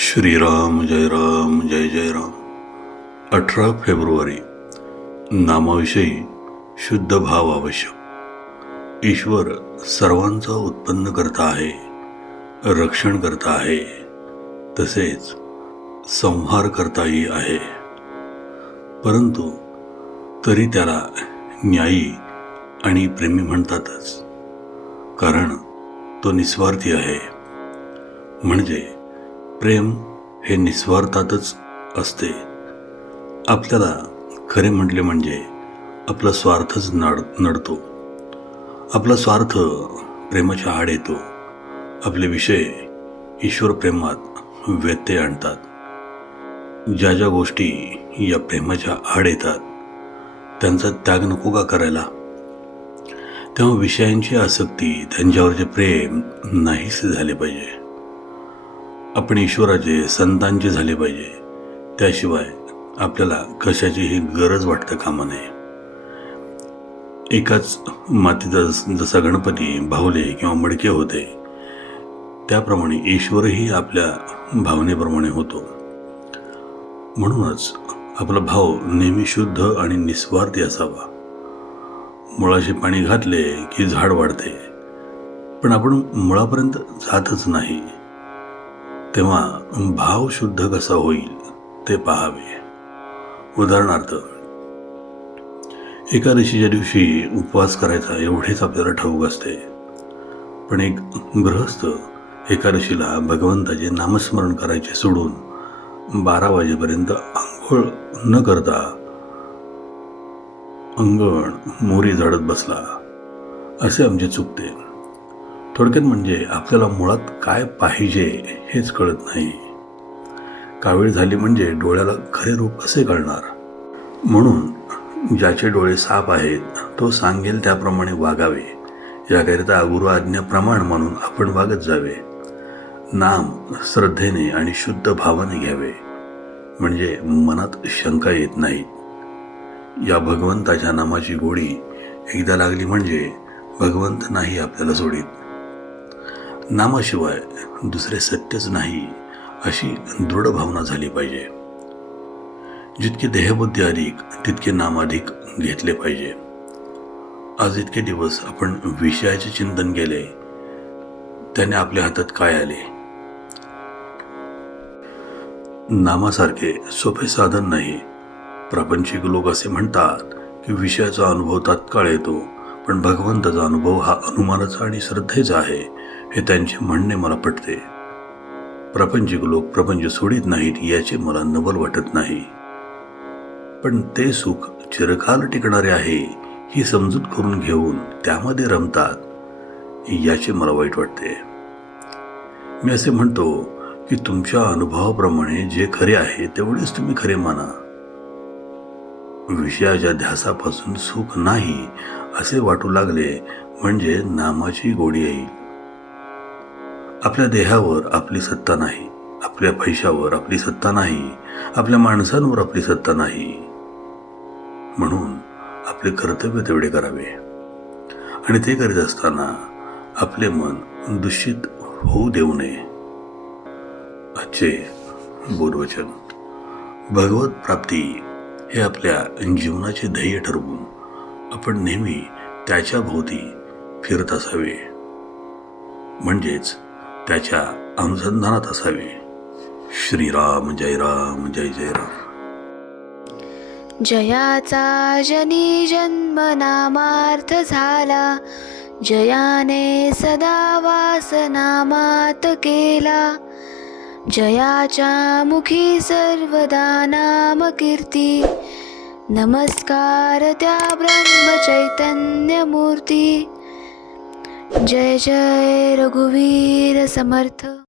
श्रीराम जय राम जय जय राम. अठरा फेब्रुवारी नामाविषयी शुद्ध भाव आवश्यक. ईश्वर सर्वांचा उत्पन्न करता आहे रक्षण करता आहे तसेच संहार करताही आहे. परंतु तरी त्याला न्यायी आणि प्रेमी म्हणतातच कारण तो निस्वार्थी आहे. म्हणजे प्रेम हे निस्वार्थातच असते. आपल्याला खरे म्हटले म्हणजे आपला स्वार्थच नड नडतो. आपला स्वार्थ प्रेमाच्या आड येतो. आपले विषय ईश्वर प्रेमात व्यत्यय आणतात. ज्या ज्या गोष्टी या प्रेमाच्या आड येतात त्यांचा त्याग नको का करायला? तेव्हा विषयांची आसक्ती त्यांच्यावरचे प्रेम नाहीसे झाले पाहिजे. आपण ईश्वराचे संतांचे झाले पाहिजे. त्याशिवाय आपल्याला कशाचीही गरज वाटतं कामा नये एकाच मातीचा जसा गणपती भावले किंवा मडके होते त्याप्रमाणे ईश्वरही आपल्या भावनेप्रमाणे होतो. म्हणूनच आपला भाव नेहमी शुद्ध आणि निस्वार्थी असावा. मुळाशी पाणी घातले की झाड वाढते. पण आपण मुळापर्यंत जातच नाही. तेव्हा भाव शुद्ध कसा होईल ते पाहावे. उदाहरणार्थ एकादशीच्या दिवशी उपवास करायचा एवढेच आपल्याला ठाऊक असते. पण एक गृहस्थ एकादशीला भगवंताचे नामस्मरण करायचे सोडून बारा वाजेपर्यंत आंघोळ न करता अंगण मोरी झाडत बसला. असे आमचे चुकते. थोडक्यात म्हणजे आपल्याला मुळात काय पाहिजे हेच कळत नाही. कावीळ झाली म्हणजे डोळ्याला खरे रूप कसे कळणार म्हणून ज्याचे डोळे साफ आहेत तो सांगेल त्याप्रमाणे वागावे. याकरिता गुरु आज्ञा प्रमाण म्हणून आपण वागत जावे. नाम श्रद्धेने आणि शुद्ध भावाने घ्यावे. म्हणजे मनात शंका येत नाही. या भगवंताच्या नामाची गोडी एकदा लागली म्हणजे भगवंत नाही आपल्याला सोडीत. नामाशिवाय दुसरे सत्यच नाही अशी दृढ भावना झाली पाहिजे. जितके देहबुद्धी अधिक तितके नाम अधिक घेतले पाहिजे. आज इतके दिवस आपण विषयाचे चिंतन केले त्याने आपल्या हातात काय आले? नामासारखे सोपे साधन नाही. प्रापंचिक लोक असे म्हणतात की विषयाचा अनुभव तात्काळ येतो पण भगवंताचा अनुभव हा अनुमानाचा आणि श्रद्धेचा आहे. हे त्यांचे म्हणणे मला पटते. प्रापंचिक लोक प्रपंच सोडित नाहीत याचे मला नवल वाटत नाही. पण ते सुख चिरकाल टिकणारे आहे ही समजूत करून घेऊन त्यामध्ये रमतात याचे मला वाईट वाटते. मी असे म्हणतो की तुमच्या अनुभवाप्रमाणे जे खरे आहे तेवढेच तुम्ही खरे माना. विषयाच्या ध्यासापासून सुख नाही असे वाटू लागले म्हणजे नामाची गोडी येईल. आपल्या देहावर आपली सत्ता नाही आपल्या पैशावर आपली सत्ता नाही आपल्या माणसांवर आपली सत्ता नाही. म्हणून आपले कर्तव्य तेवढे करावे. आणि ते करीत असताना आपले मन दूषित होऊ देऊ नये. आजचे बोधवचन. भगवत प्राप्ती हे आपल्या जीवनाचे ध्येय ठरवून आपण नेहमी त्याच्या भोवती फिरत असावे. म्हणजेच त्याच्या अनुसंधानात असावे. श्रीराम जय राम जय जय राम. जयाचा जनी जन्म नामार्थ झाला. जयाने सदा वास नामात केला. जयाच्या मुखी सर्वदा नाम कीर्ती. नमस्कार त्या ब्रह्म चैतन्य मूर्ती. जय जय रघुवीर समर्थ।